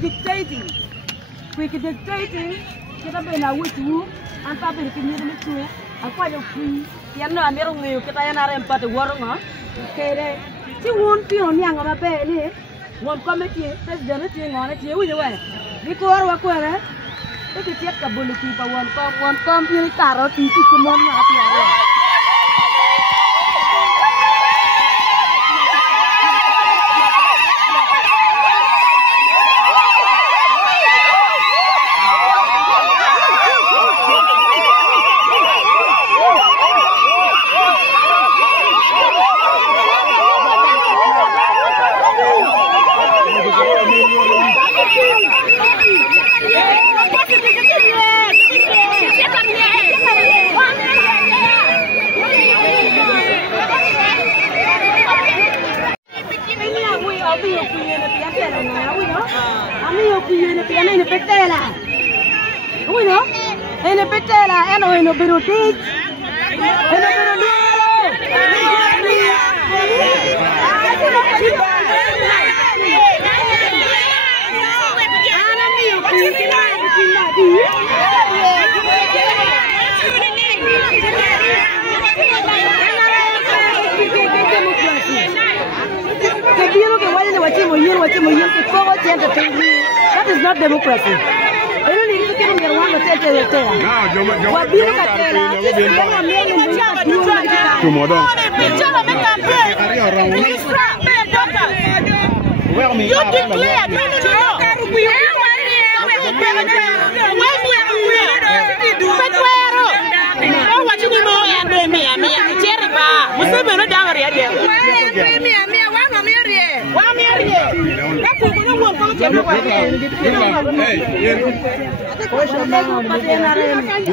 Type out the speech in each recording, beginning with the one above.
dictating. We dictating. Kita bina wutu. Anta bina kini demi tu. Apa yang free? Yang na merong ngayon kita yang nara empat warung ha. Kere. Si won pion yang apa ni? Won komiti president ni ngana ni uji weh. Di keluar wakuara. Itu tiap kabulu kita won kom pilih taruh titi kemon hati ada. That is not democracy.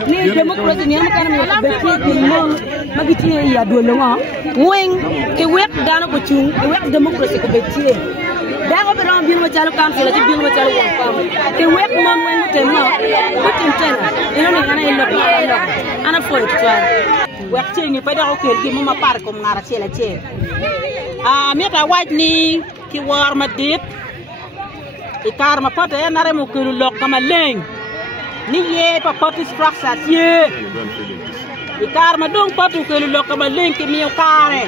Ni demokrasi ni kan magiti ya dolo ngo wing ke wek dana ko chung ke wek demokrasi ko betie da ko be ron bin ma jalo council ci bin ma jalo ko ke wek mon wing te no ko tin ino ni kana ilo ana fo to wek ci ngi pa da ko kel gi mo ma par ko ngara ci la ci meta waj ni ki war ma dit ikar ma pata ya nare mo kelu lok kama leng ni ye pa pati structure ye ikar ma dong patu kelu lok kama leng ki mi kare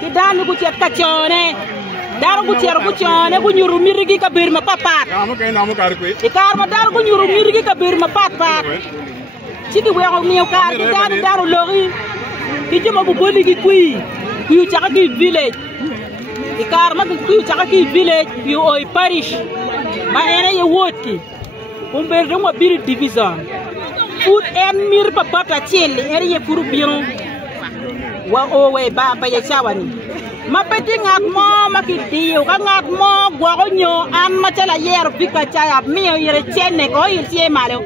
ki dan ku ciet ka cione dar ku cier ku cione ku nyuru mirigi ka bir ma papat ikar ma dar ku nyuru mirigi ka bir ma papat ci di wexo mi kar ki dan daru lori ki jema bu boli gi kuy yu chaka ki village ikar ma ku chaka ki village yu oy parish ma ene ye woti umber de mo bir division food en mir papata chele ere ye puru bion wa o we ba ye chawani ma peti ngat mo ma ki dio ka ngat mo gwa ko nyo an ma chala yer bika chaya mi yere chene ko yie malo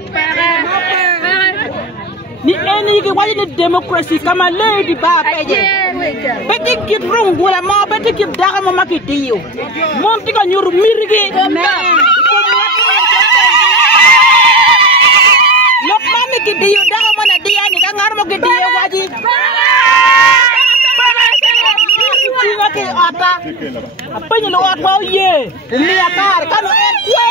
ni eni ki wali ni democracy kama lady ba peje beti kip rungula mo beti kip daga mo ma ki dio mon ti ka nyuru mirigi ki diyo daga mana dia ni ka ngar mo ki diyo waji singa ki ata apa ni lo ot wa ye ni akar kan ye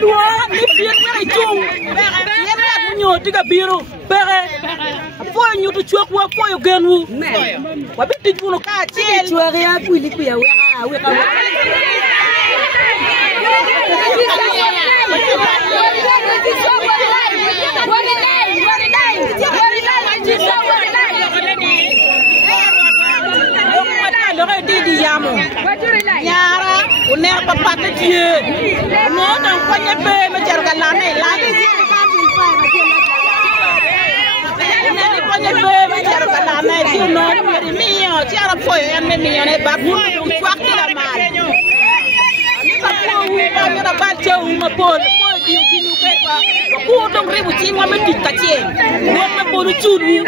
dua ni pien ni chung ye na nyo tiga biru pere po nyu tu chok wa po yo genwu wa bi ti bunu ka chel chwari ya ku li ku ya we ka Nyara, uner papa tie. No dan kwanye be me jarga lane lane. Uner kwanye be me jarga lane ti no mi yo ti ara foi en me mi ne ba ku kwakti la mal. Ni ba ko wi ba mi na ba che uma pol di ti nu be ba. Ku dong ribu ti mo me ti ta che. No me polu churu.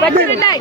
Ba dire dai.